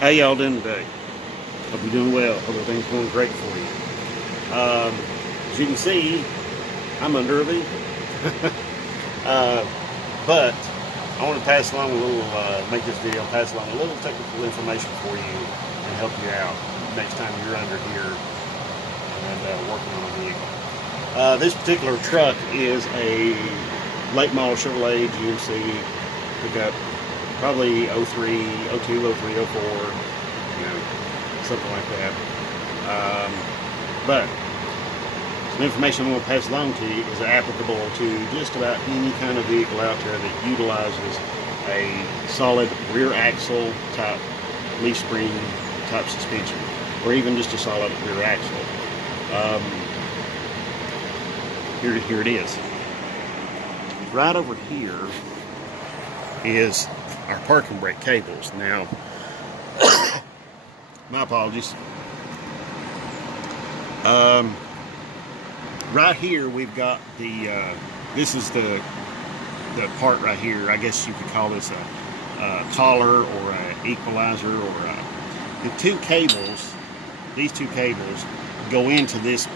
How y'all doing today? Hope you're doing well. Hope everything's going great for you. As you can see, I'm under a vehicle. But I want to pass along a little, make this video pass along a little technical information for you and help you out next time you're under here and working on a vehicle. This particular truck is a late model Chevrolet GMC pickup, probably 03, 02, 03, 04, something like that. But some information I'm going to pass along to you is applicable to just about any kind of vehicle out there that utilizes a solid rear axle type leaf spring type suspension, or even just a solid rear axle. Here it is. Right over here is our parking brake cables. Now, my apologies. Right here we've got the this is the part right here. I guess you could call this a collar or an equalizer, or the two cables. These two cables go into this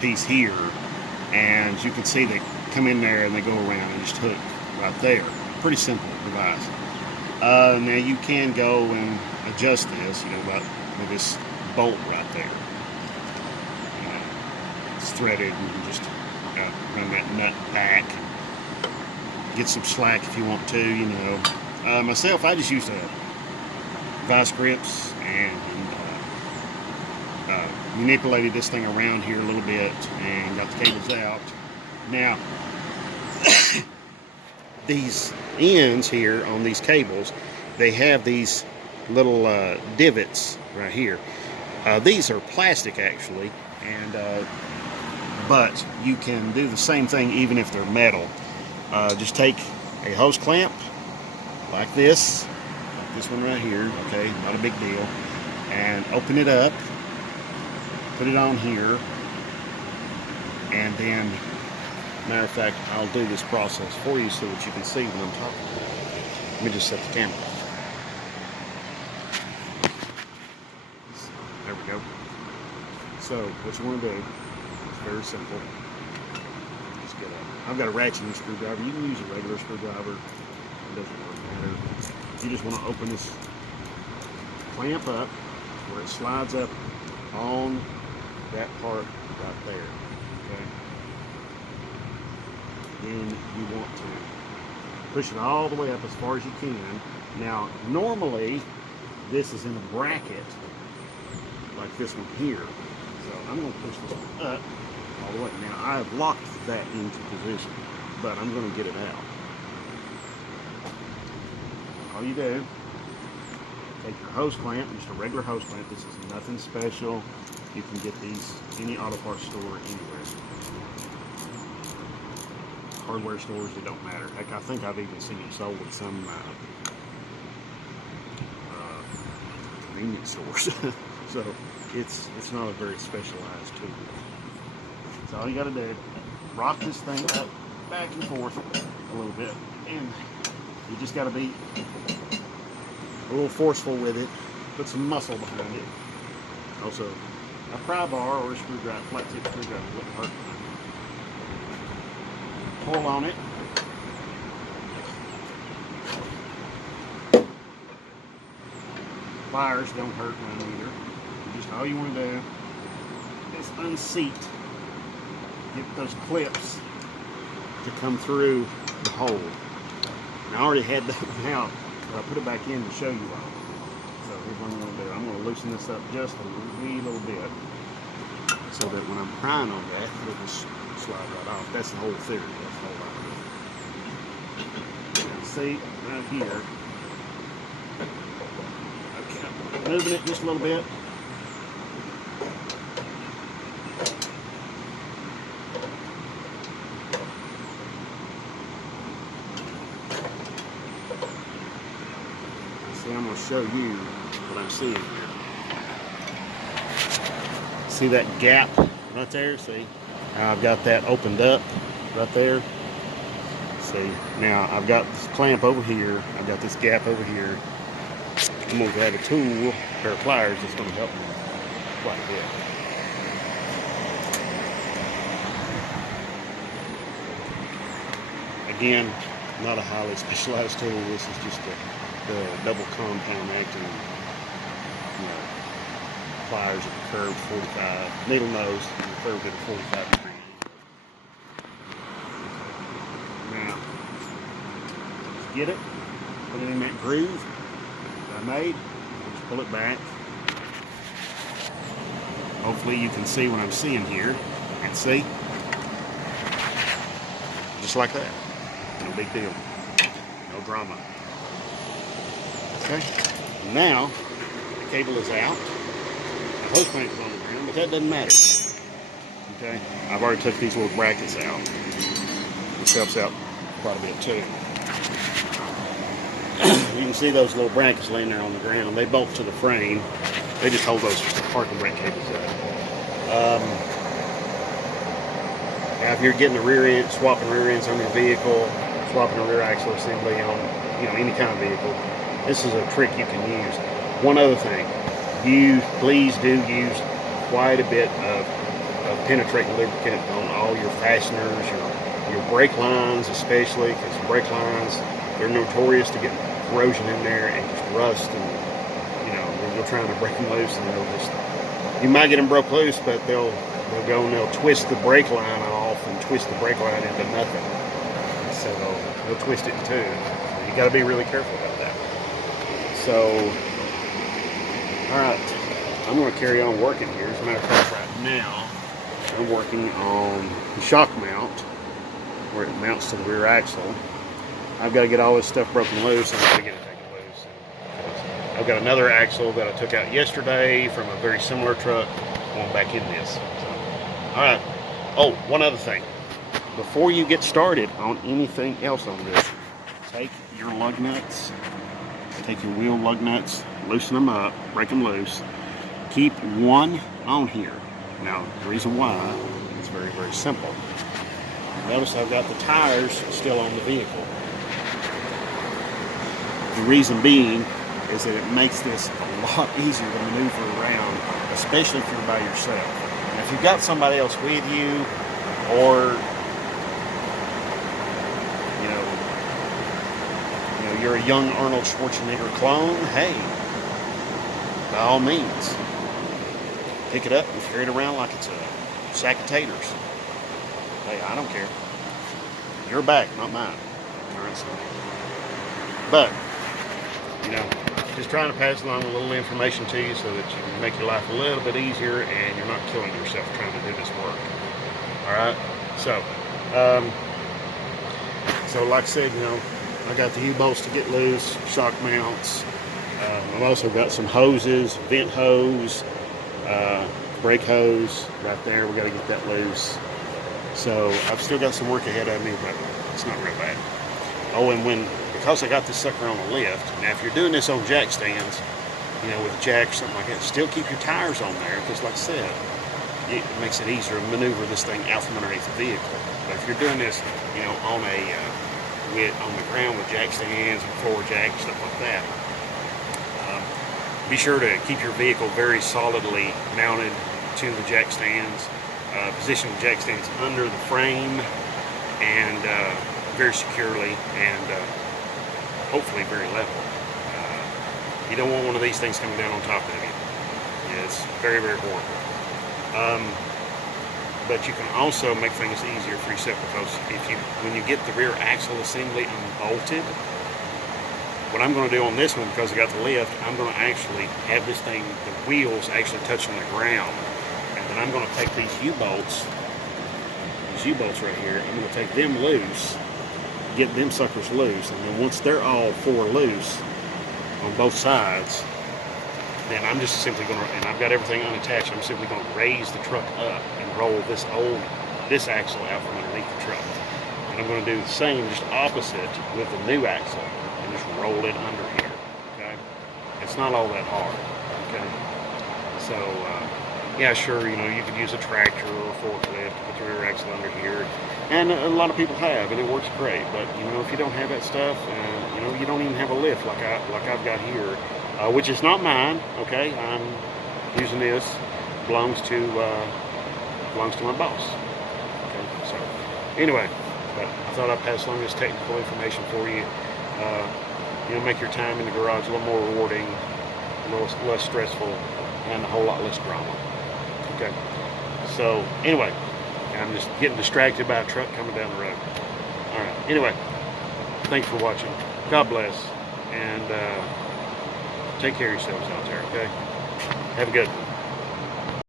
piece here, and you can see they come in there and they go around and just hook right there. Pretty simple device. Now you can go and adjust this, like with this bolt right there. It's threaded, and you can just run that nut back. Get some slack if you want to, Myself, I just used vice grips and manipulated this thing around here a little bit and got the cables out. Now, these ends here on these cables, they have these little divots right here. These are plastic actually, and but you can do the same thing even if they're metal. Just take a hose clamp like this one right here, okay, not a big deal, and open it up, put it on here, and then, matter of fact, I'll do this process for you so that you can see what I'm talking about. Let me just set the camera. There we go. So, what you want to do, it's very simple. Just I've got a ratcheting screwdriver. You can use a regular screwdriver. It doesn't really matter. You just want to open this clamp up where it slides up on that part right there. Okay. Then you want to push it all the way up as far as you can. Now, normally this is in a bracket like this one here. So I'm going to push this one up all the way. Now, I have locked that into position, but I'm going to get it out. All you do, take your hose clamp, just a regular hose clamp. This is nothing special. You can get these any auto parts store anywhere. Hardware stores, it don't matter. Heck, I think I've even seen them sold at some convenience stores. So it's not a very specialized tool. So all you got to do, rock this thing up back and forth a little bit, and you just got to be a little forceful with it. Put some muscle behind it. Also, a pry bar or a screwdriver, flat tip screwdriver wouldn't hurt. Pull on it. Pliers don't hurt one either. Just all you want to do is unseat. Get those clips to come through the hole. And I already had that one out, but I put it back in to show you all. So here's what I'm going to do. I'm going to loosen this up just a wee little bit, so that when I'm prying on that, it'll just slide right off. That's the whole theory. That's the whole idea. Now see, right here. Okay, moving it just a little bit. See, I'm going to show you what I'm seeing here. See that gap right there? See? I've got that opened up right there. So See, now I've got this clamp over here, I've got this gap over here. I'm going to grab a tool, a pair of pliers that's going to help me quite a bit. Again, not a highly specialized tool. This is just the double compound acting, pliers at the curved 45, needle nose, and curved at a 45 degree. Now, get it, put it in that groove that I made, just pull it back. Hopefully you can see what I'm seeing here, and see, just like that. No big deal. No drama. Okay. Now, the cable is out. The hose clamp is on the ground, but that doesn't matter. Okay. I've already took these little brackets out. This helps out quite a bit too. You can see those little brackets laying there on the ground. They bolt to the frame. They just hold those parking brake cables up. Now, if you're getting the rear end, swapping rear ends on your vehicle, swapping a rear axle assembly on, any kind of vehicle, this is a trick you can use. One other thing, please do use quite a bit of penetrating lubricant on all your fasteners, your brake lines especially, because brake lines, they're notorious to get corrosion in there and just rust, and when you're trying to break them loose, and you might get them broke loose, but they'll go and they'll twist the brake line off and twist the brake line into nothing. So they'll twist it in two. So you got to be really careful about that. So, all right, I'm going to carry on working here. As a matter of fact, right now, I'm working on the shock mount, where it mounts to the rear axle. I've got to get all this stuff broken loose. I've got to get it taken loose. I've got another axle that I took out yesterday from a very similar truck going back in this. So, all right. Oh, one other thing. Before you get started on anything else on this, take your lug nuts, take your wheel lug nuts, loosen them up, break them loose. Keep one on here. Now, the reason why is very, very simple. Notice I've got the tires still on the vehicle. The reason being is that it makes this a lot easier to maneuver around, especially if you're by yourself. And if you've got somebody else with you, or you're a young Arnold Schwarzenegger clone, hey, by all means, pick it up and carry it around like it's a sack of taters. Hey, I don't care. Your back, not mine. All right, so. But, just trying to pass along a little information to you so that you can make your life a little bit easier and you're not killing yourself trying to do this work. All right, so like I said, I got the U-bolts to get loose, shock mounts. I've also got some hoses, vent hose, brake hose right there. We got to get that loose. So I've still got some work ahead of me, but it's not real bad. Oh, and because I got this sucker on a lift, now if you're doing this on jack stands, with a jack or something like that, still keep your tires on there, because like I said, it makes it easier to maneuver this thing out from underneath the vehicle. But if you're doing this, on the ground with jack stands and floor jack, stuff like that, be sure to keep your vehicle very solidly mounted to the jack stands. Position the jack stands under the frame and very securely and hopefully very level. You don't want one of these things coming down on top of you. Yeah, it's very, very horrible. But you can also make things easier for yourself, because when you get the rear axle assembly unbolted, what I'm going to do on this one, because I got the lift, I'm going to actually have this thing, the wheels actually touching the ground. And then I'm going to take these U-bolts right here, I'm going to take them loose, get them suckers loose, and then once they're all four loose on both sides, then I'm just simply going to, and I've got everything unattached, I'm simply going to raise the truck up and roll this axle out from underneath the truck. And I'm going to do the same, just opposite, with the new axle, and just roll it under here, okay? It's not all that hard, okay? So, yeah, sure, you could use a tractor or a forklift to put the rear axle under here. And a lot of people have, and it works great. But you know, if you don't have that stuff, you know, you don't even have a lift like I've got here, which is not mine. Okay, I'm using this. Belongs to my boss. Okay, so anyway, but I thought I'd pass along this technical information for you. You know, make your time in the garage a little more rewarding, a little less stressful, and a whole lot less drama. Okay, so anyway. I'm just getting distracted by a truck coming down the road. All right. Anyway, thanks for watching. God bless. And take care of yourselves out there, okay? Have a good one.